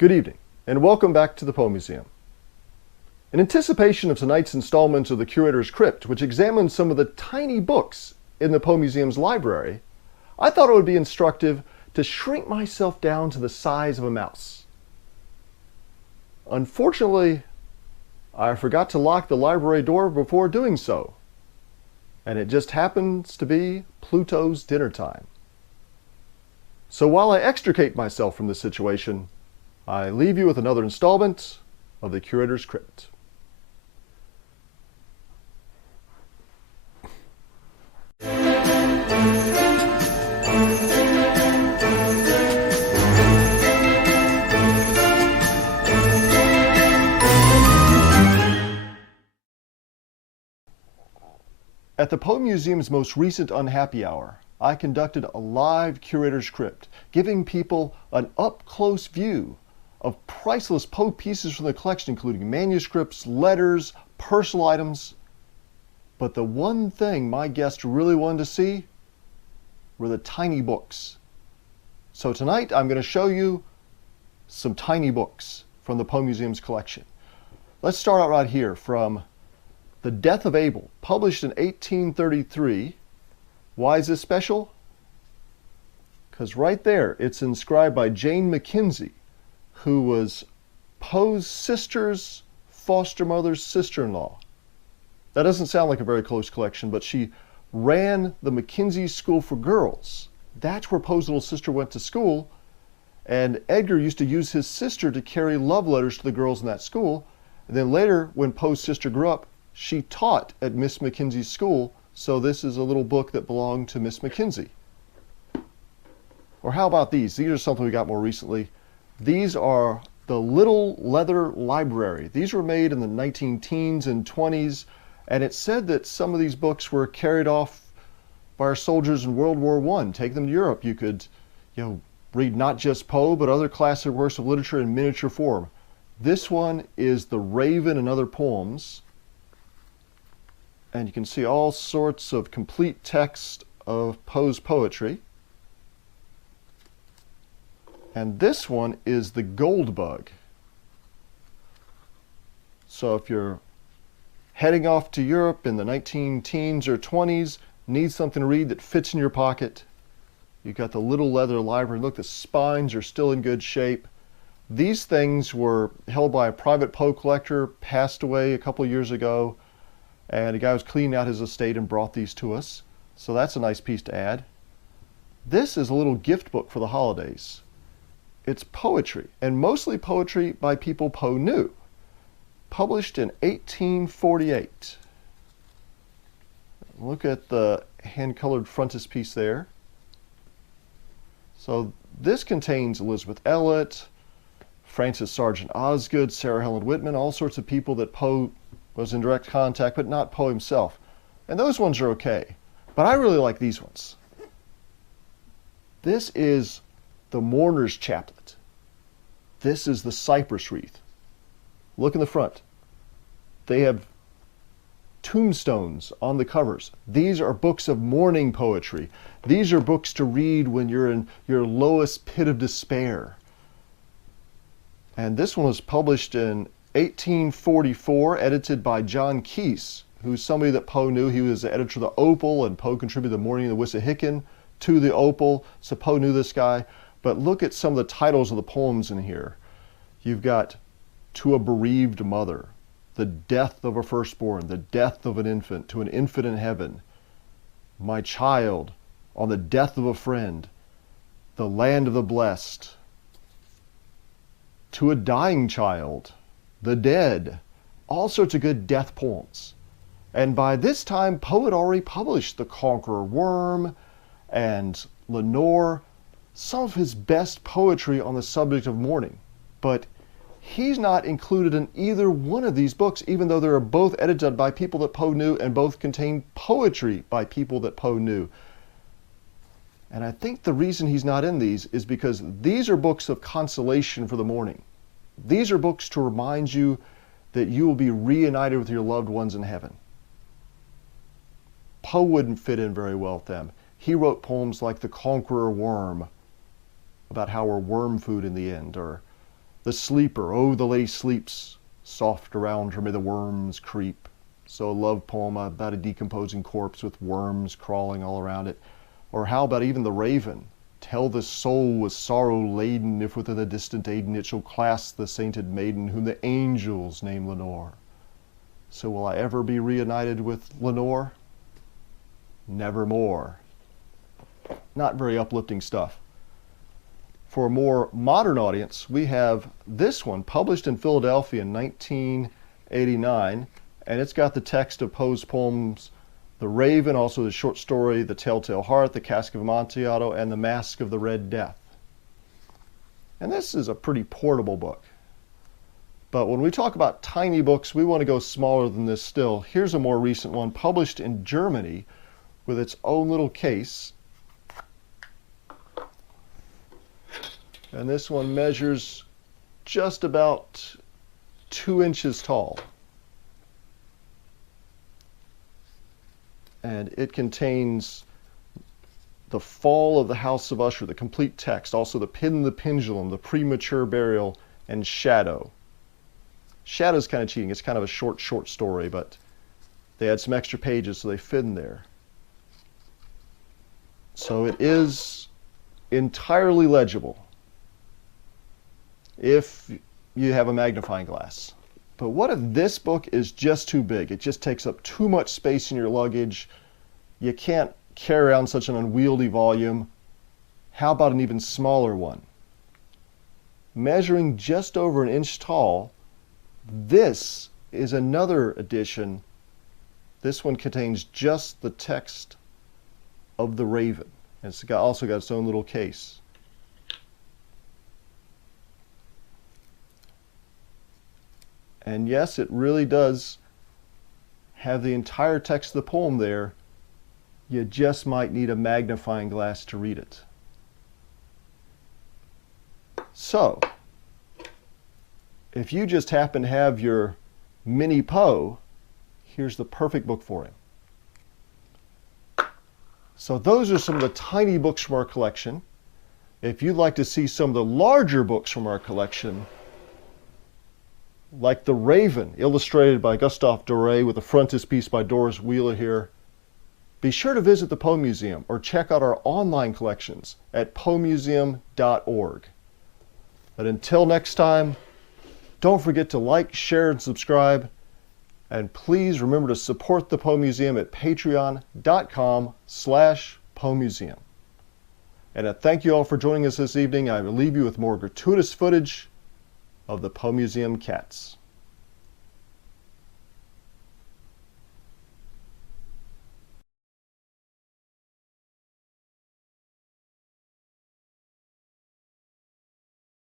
Good evening, and welcome back to the Poe Museum. In anticipation of tonight's installment of the Curator's Crypt, which examines some of the tiny books in the Poe Museum's library, I thought it would be instructive to shrink myself down to the size of a mouse. Unfortunately, I forgot to lock the library door before doing so, and it just happens to be Pluto's dinner time. So while I extricate myself from this situation, I leave you with another installment of the Curator's Crypt. At the Poe Museum's most recent Unhappy Hour, I conducted a live Curator's Crypt, giving people an up-close view of priceless Poe pieces from the collection, including manuscripts, letters, personal items. But the one thing my guests really wanted to see were the tiny books. So tonight I'm going to show you some tiny books from the Poe Museum's collection. Let's start out right here from The Death of Abel, published in 1833. Why is this special? Because right there it's inscribed by Jane McKenzie, who was Poe's sister's foster mother's sister-in-law. That doesn't sound like a very close collection, but she ran the McKenzie School for Girls. That's where Poe's little sister went to school, and Edgar used to use his sister to carry love letters to the girls in that school. And then later, when Poe's sister grew up, she taught at Miss McKenzie's school, so this is a little book that belonged to Miss McKenzie. Or how about these? These are something we got more recently. These are the Little Leather Library. These were made in the 19-teens and 20s, and it's said that some of these books were carried off by our soldiers in World War I. Take them to Europe. You could, read not just Poe, but other classic works of literature in miniature form. This one is The Raven and Other Poems, and you can see all sorts of complete text of Poe's poetry. And this one is The Gold Bug. So if you're heading off to Europe in the 19-teens or 20s, need something to read that fits in your pocket, you've got the Little Leather Library. Look, the spines are still in good shape. These things were held by a private Poe collector, passed away a couple of years ago, and a guy was cleaning out his estate and brought these to us. So that's a nice piece to add. This is a little gift book for the holidays. It's poetry, and mostly poetry by people Poe knew. Published in 1848. Look at the hand-colored frontispiece there. So this contains Elizabeth Elliot, Frances Sargent Osgood, Sarah Helen Whitman, all sorts of people that Poe was in direct contact, but not Poe himself. And those ones are okay. But I really like these ones. This is the Mourner's Chaplet. This is the Cypress Wreath. Look in the front. They have tombstones on the covers. These are books of mourning poetry. These are books to read when you're in your lowest pit of despair. And this one was published in 1844, edited by John Keese, who's somebody that Poe knew. He was the editor of the Opal, and Poe contributed the Morning of the Wissahickon to the Opal, so Poe knew this guy. But look at some of the titles of the poems in here. You've got To a Bereaved Mother, The Death of a Firstborn, The Death of an Infant, To an Infant in Heaven, My Child, On the Death of a Friend, The Land of the Blessed, To a Dying Child, The Dead, all sorts of good death poems. And by this time, Poe had already published The Conqueror Worm and Lenore, some of his best poetry on the subject of mourning. But he's not included in either one of these books, even though they are both edited by people that Poe knew and both contain poetry by people that Poe knew. And I think the reason he's not in these is because these are books of consolation for the mourning. These are books to remind you that you will be reunited with your loved ones in heaven. Poe wouldn't fit in very well with them. He wrote poems like The Conqueror Worm, about how we're worm food in the end, or The sleeper, oh, the lady sleeps, soft around her may the worms creep. So a love poem about a decomposing corpse with worms crawling all around it. Or how about even the raven? Tell the soul with sorrow laden, if within the distant Aden it shall clasp the sainted maiden whom the angels name Lenore. So will I ever be reunited with Lenore? Nevermore. Not very uplifting stuff. For a more modern audience, we have this one, published in Philadelphia in 1989, and it's got the text of Poe's poems The Raven, also the short story The Telltale Heart, The Cask of Amontillado, and The Mask of the Red Death. And this is a pretty portable book. But when we talk about tiny books, we want to go smaller than this still. Here's a more recent one, published in Germany with its own little case. And this one measures just about 2 inches tall. And it contains The Fall of the House of Usher, the complete text, also The Pin and the Pendulum, The Premature Burial, and Shadow. Shadow's kind of cheating. It's kind of a short story, but they had some extra pages, so they fit in there. So it is entirely legible if you have a magnifying glass. But what if this book is just too big? It just takes up too much space in your luggage. You can't carry around such an unwieldy volume. How about an even smaller one? Measuring just over 1 inch tall, this is another edition. This one contains just the text of The Raven. And it's also got its own little case. And yes, it really does have the entire text of the poem there. You just might need a magnifying glass to read it. So, if you just happen to have your mini Poe, here's the perfect book for him. So those are some of the tiny books from our collection. If you'd like to see some of the larger books from our collection, like The Raven, illustrated by Gustave Doré with a frontispiece by Doris Wheeler here, be sure to visit the Poe Museum or check out our online collections at poemuseum.org. But until next time, don't forget to like, share, and subscribe. And please remember to support the Poe Museum at patreon.com/PoeMuseum. And I thank you all for joining us this evening. I will leave you with more gratuitous footage of the Poe Museum cats.